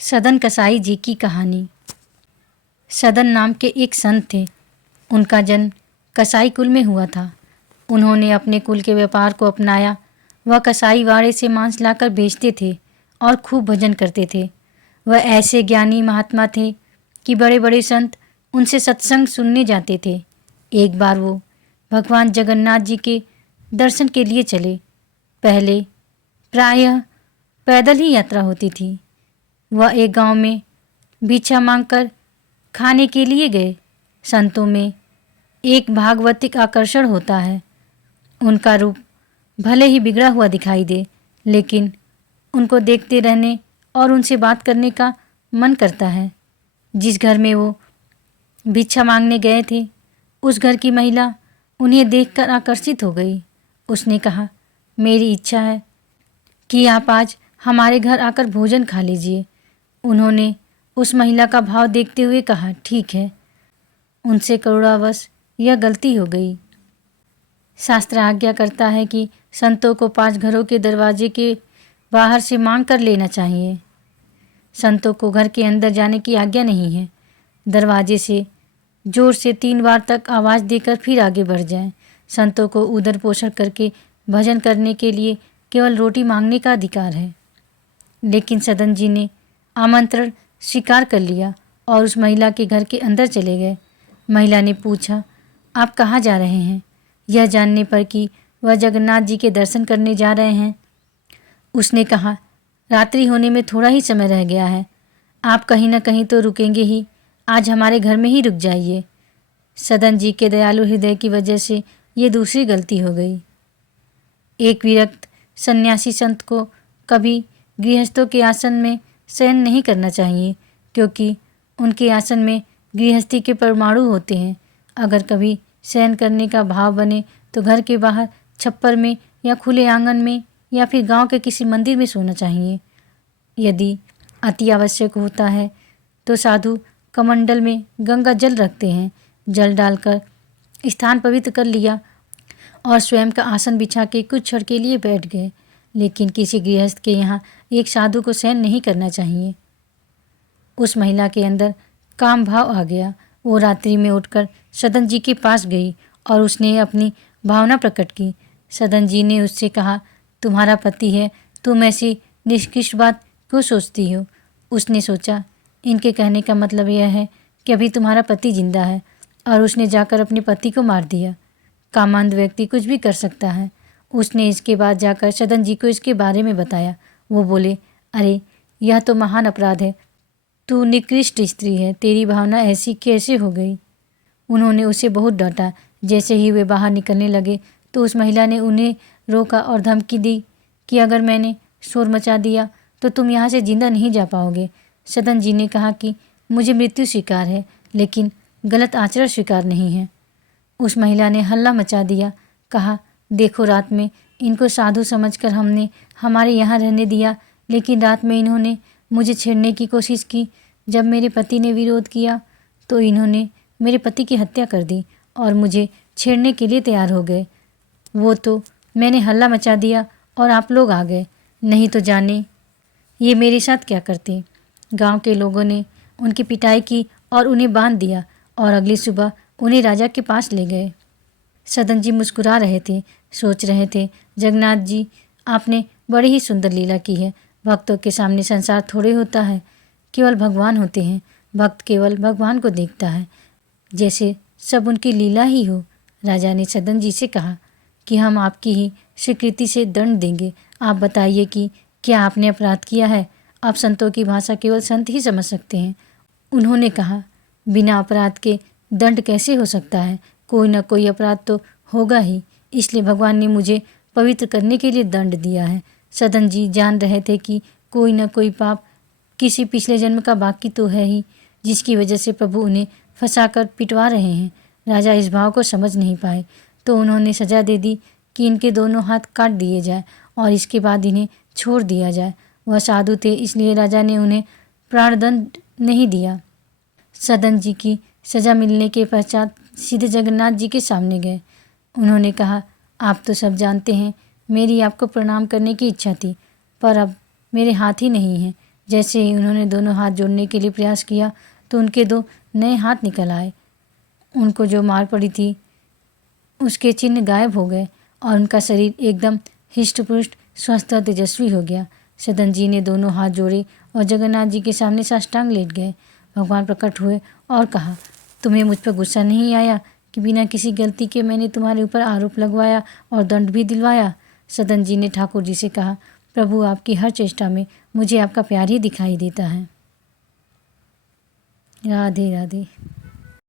सदन कसाई जी की कहानी। सदन नाम के एक संत थे। उनका जन्म कसाई कुल में हुआ था। उन्होंने अपने कुल के व्यापार को अपनाया। वह कसाई वाड़े से मांस लाकर बेचते थे और खूब भजन करते थे। वह ऐसे ज्ञानी महात्मा थे कि बड़े बड़े संत उनसे सत्संग सुनने जाते थे। एक बार वो भगवान जगन्नाथ जी के दर्शन के लिए चले। पहले प्रायः पैदल ही यात्रा होती थी। वह एक गांव में भिक्षा मांगकर खाने के लिए गए। संतों में एक भागवतिक आकर्षण होता है। उनका रूप भले ही बिगड़ा हुआ दिखाई दे, लेकिन उनको देखते रहने और उनसे बात करने का मन करता है। जिस घर में वो भिक्षा मांगने गए थे, उस घर की महिला उन्हें देखकर आकर्षित हो गई। उसने कहा, मेरी इच्छा है कि आप आज हमारे घर आकर भोजन खा लीजिए। उन्होंने उस महिला का भाव देखते हुए कहा, ठीक है। उनसे करुणावश यह गलती हो गई। शास्त्र आज्ञा करता है कि संतों को 5 घरों के दरवाजे के बाहर से मांग कर लेना चाहिए। संतों को घर के अंदर जाने की आज्ञा नहीं है। दरवाजे से जोर से 3 बार तक आवाज़ देकर फिर आगे बढ़ जाएं। संतों को उदर पोषण करके भजन करने के लिए केवल रोटी मांगने का अधिकार है। लेकिन सदन जी ने आमंत्रण स्वीकार कर लिया और उस महिला के घर के अंदर चले गए। महिला ने पूछा, आप कहाँ जा रहे हैं? यह जानने पर कि वह जगन्नाथ जी के दर्शन करने जा रहे हैं, उसने कहा, रात्रि होने में थोड़ा ही समय रह गया है। आप कहीं न कहीं तो रुकेंगे ही। आज हमारे घर में ही रुक जाइए। सदन जी के दयालु हृदय की वजह से ये दूसरी गलती हो गई। एक विरक्त सन्यासी संत को कभी गृहस्थों के आसन में शयन नहीं करना चाहिए, क्योंकि उनके आसन में गृहस्थी के परमाणु होते हैं। अगर कभी शयन करने का भाव बने तो घर के बाहर छप्पर में या खुले आंगन में या फिर गांव के किसी मंदिर में सोना चाहिए। यदि अति आवश्यक होता है तो साधु कमंडल में गंगा जल रखते हैं। जल डालकर स्थान पवित्र कर लिया और स्वयं का आसन बिछा के कुछ क्षण के लिए बैठ गए। लेकिन किसी गृहस्थ के यहाँ एक साधु को शयन नहीं करना चाहिए। उस महिला के अंदर काम भाव आ गया। वो रात्रि में उठकर सदन जी के पास गई और उसने अपनी भावना प्रकट की। सदन जी ने उससे कहा, तुम्हारा पति है, तुम ऐसी निष्कृष्ट बात क्यों सोचती हो? उसने सोचा, इनके कहने का मतलब यह है कि अभी तुम्हारा पति जिंदा है, और उसने जाकर अपने पति को मार दिया। कामांध व्यक्ति कुछ भी कर सकता है। उसने इसके बाद जाकर सदन जी को इसके बारे में बताया। वो बोले, अरे यह तो महान अपराध है। तू निकृष्ट स्त्री है, तेरी भावना ऐसी कैसे हो गई? उन्होंने उसे बहुत डांटा। जैसे ही वे बाहर निकलने लगे तो उस महिला ने उन्हें रोका और धमकी दी कि अगर मैंने शोर मचा दिया तो तुम यहाँ से जिंदा नहीं जा पाओगे। सदन जी ने कहा कि मुझे मृत्यु स्वीकार है, लेकिन गलत आचरण स्वीकार नहीं है। उस महिला ने हल्ला मचा दिया, कहा, देखो, रात में इनको साधु समझकर हमने हमारे यहाँ रहने दिया, लेकिन रात में इन्होंने मुझे छेड़ने की कोशिश की। जब मेरे पति ने विरोध किया तो इन्होंने मेरे पति की हत्या कर दी और मुझे छेड़ने के लिए तैयार हो गए। वो तो मैंने हल्ला मचा दिया और आप लोग आ गए, नहीं तो जाने ये मेरे साथ क्या करते। गांव के लोगों ने उनकी पिटाई की और उन्हें बांध दिया और अगली सुबह उन्हें राजा के पास ले गए। सदन जी मुस्कुरा रहे थे, सोच रहे थे, जगन्नाथ जी, आपने बड़ी ही सुंदर लीला की है। भक्तों के सामने संसार थोड़े होता है, केवल भगवान होते हैं। भक्त केवल भगवान को देखता है, जैसे सब उनकी लीला ही हो। राजा ने सदन जी से कहा कि हम आपकी ही स्वीकृति से दंड देंगे। आप बताइए कि क्या आपने अपराध किया है? आप संतों की भाषा केवल संत ही समझ सकते हैं। उन्होंने कहा, बिना अपराध के दंड कैसे हो सकता है? कोई न कोई अपराध तो होगा ही, इसलिए भगवान ने मुझे पवित्र करने के लिए दंड दिया है। सदन जी जान रहे थे कि कोई न कोई पाप किसी पिछले जन्म का बाकी तो है ही, जिसकी वजह से प्रभु उन्हें फंसाकर पिटवा रहे हैं। राजा इस भाव को समझ नहीं पाए तो उन्होंने सजा दे दी कि इनके दोनों हाथ काट दिए जाए और इसके बाद इन्हें छोड़ दिया जाए। वह साधु थे, इसलिए राजा ने उन्हें प्राणदंड नहीं दिया। सदन जी की सजा मिलने के पश्चात सीधे जगन्नाथ जी के सामने गए। उन्होंने कहा, आप तो सब जानते हैं, मेरी आपको प्रणाम करने की इच्छा थी, पर अब मेरे हाथ ही नहीं है। जैसे ही उन्होंने दोनों हाथ जोड़ने के लिए प्रयास किया तो उनके 2 नए हाथ निकल आए। उनको जो मार पड़ी थी उसके चिन्ह गायब हो गए और उनका शरीर एकदम हिष्ट-पुष्ट, स्वस्थ और तेजस्वी हो गया। सदन जी ने दोनों हाथ जोड़े और जगन्नाथ जी के सामने साष्टांग लेट गए। भगवान प्रकट हुए और कहा, तुम्हें मुझ पर गुस्सा नहीं आया कि बिना किसी गलती के मैंने तुम्हारे ऊपर आरोप लगवाया और दंड भी दिलवाया? सदन जी ने ठाकुर जी से कहा, प्रभु आपकी हर चेष्टा में मुझे आपका प्यार ही दिखाई देता है। राधे राधे।